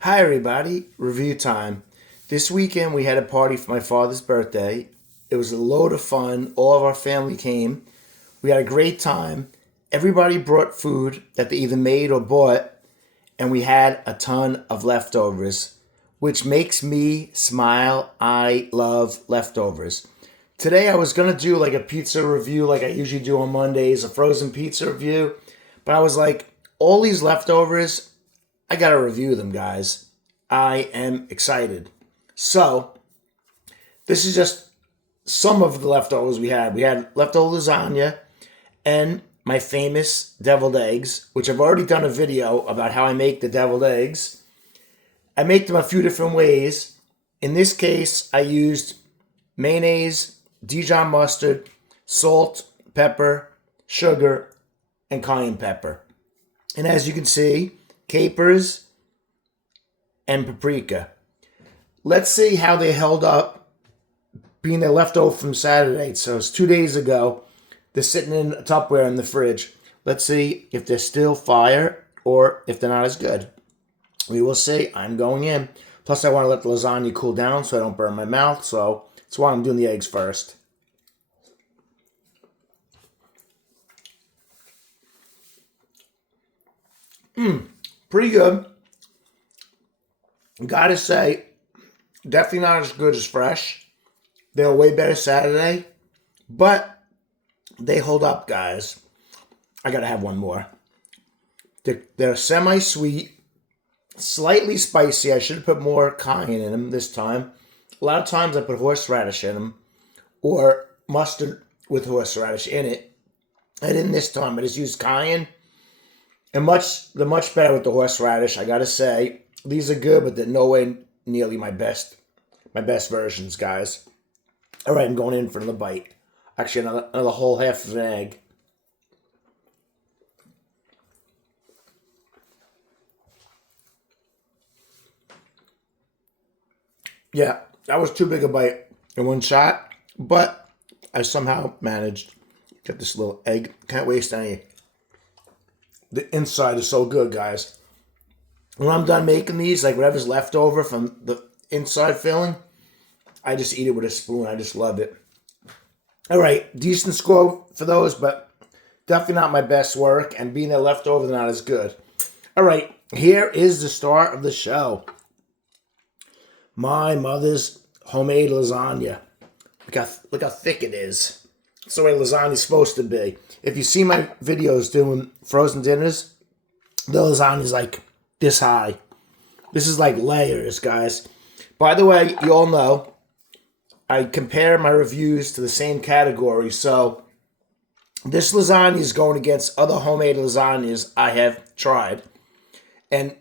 Hi, everybody. Review time. This weekend we had a party for my father's birthday. It was a load of fun. All of our family came. We had a great time. Everybody brought food that they either made or bought, and we had a ton of leftovers, which makes me smile. I love leftovers. Today I was going to do like a pizza review like I usually do on Mondays, a frozen pizza review, but I was like, all these leftovers, I gotta review them, guys. I am excited. So, this is just some of the leftovers we had. We had leftover lasagna and my famous deviled eggs, which I've already done a video about how I make the deviled eggs. I make them a few different ways. In this case, I used mayonnaise, Dijon mustard, salt, pepper, sugar, and cayenne pepper. And as you can see, capers, and paprika. Let's see how they held up, being they're left over from Saturday. So it's 2 days ago. They're sitting in a Tupperware in the fridge. Let's see if they're still fire or if they're not as good. We will see. I'm going in. Plus, I want to let the lasagna cool down so I don't burn my mouth. So that's why I'm doing the eggs first. Pretty good. Gotta say, definitely not as good as fresh. They were way better Saturday, but they hold up, guys. I gotta have one more. They're semi-sweet, slightly spicy. I should have put more cayenne in them this time. A lot of times I put horseradish in them or mustard with horseradish in it. I didn't this time. I just used cayenne. And they're much better with the horseradish, I gotta say. These are good, but they're no way nearly my best versions, guys. All right, I'm going in for another bite. Actually, another whole half of an egg. Yeah, that was too big a bite in one shot, but I somehow managed to get this little egg. Can't waste any. The inside is so good, guys. When I'm done making these, like whatever's left over from the inside filling, I just eat it with a spoon. I just love it. All right, decent score for those, but definitely not my best work. And being they're left over, they're not as good. All right, here is the start of the show. My mother's homemade lasagna. Look how thick it is. That's the way lasagna's supposed to be. If you see my videos doing frozen dinners, the lasagna's like this high. This is like layers, guys. By the way, you all know I compare my reviews to the same category. So this lasagna is going against other homemade lasagnas I have tried. And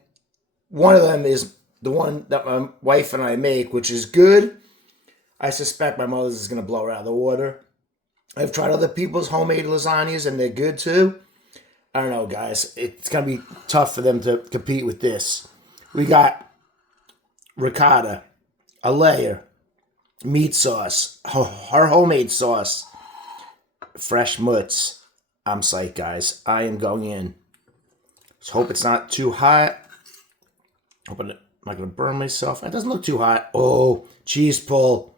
one of them is the one that my wife and I make, which is good. I suspect my mother's is going to blow her out of the water. I've tried other people's homemade lasagnas and they're good too. I don't know, guys. It's going to be tough for them to compete with this. We got ricotta, a layer, meat sauce, her homemade sauce, fresh mutts. I'm psyched, guys. I am going in. Just hope it's not too hot. Hope I'm not going to burn myself. It doesn't look too hot. Oh, cheese pull.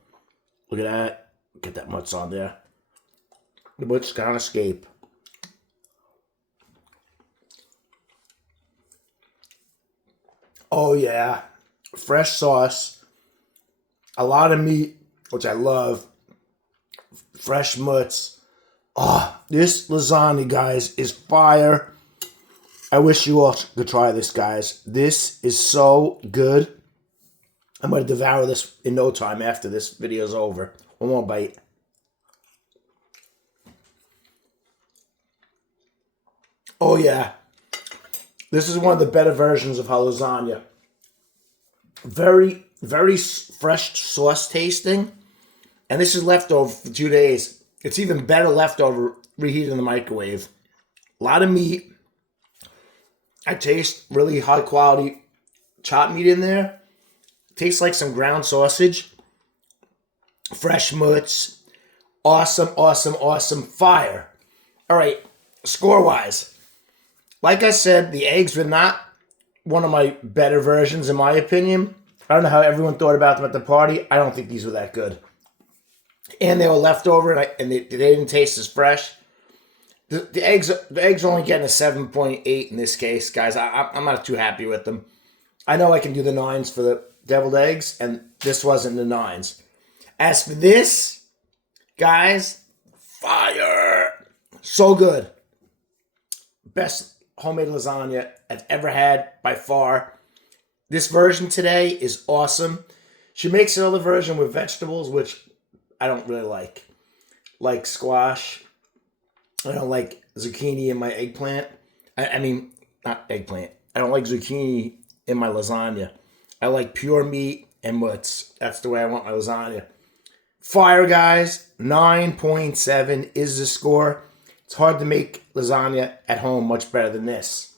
Look at that. Get that mutts on there. The mutts can't escape. Oh, yeah. Fresh sauce. A lot of meat, which I love. Fresh mutts. Oh, this lasagna, guys, is fire. I wish you all could try this, guys. This is so good. I'm going to devour this in no time after this video is over. One more bite. Oh, yeah. This is one of the better versions of lasagna. Very, very fresh sauce tasting. And this is leftover for 2 days. It's even better leftover reheated in the microwave. A lot of meat. I taste really high quality chopped meat in there. Tastes like some ground sausage. Fresh mutts. Awesome, awesome, awesome. Fire. All right, score-wise. Like I said, the eggs were not one of my better versions, in my opinion. I don't know how everyone thought about them at the party. I don't think these were that good. And they were left over, and they didn't taste as fresh. The eggs are only getting a 7.8 in this case, guys. I'm not too happy with them. I know I can do the 9s for the deviled eggs, and this wasn't the 9s. As for this, guys, fire! So good. Best homemade lasagna I've ever had by far. This version today is awesome. She makes another version with vegetables, which I don't really like squash. I don't like zucchini in my eggplant. I mean, not eggplant. I don't like zucchini in my lasagna. I like pure meat and mutts. That's the way I want my lasagna. Fire, guys. 9.7 is the score. It's hard to make lasagna at home much better than this.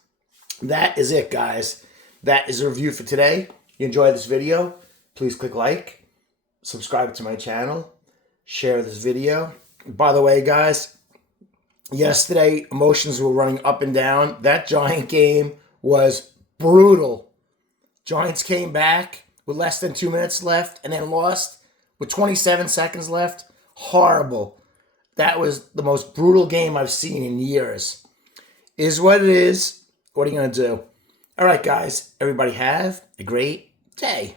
That is it, guys. That is the review for today. You enjoyed this video? Please click like, subscribe to my channel, share this video. By the way, guys, yesterday emotions were running up and down. That Giant game was brutal. Giants came back with less than 2 minutes left and then lost with 27 seconds left. Horrible. That was the most brutal game I've seen in years. Is what it is. What are you going to do? All right, guys. Everybody have a great day.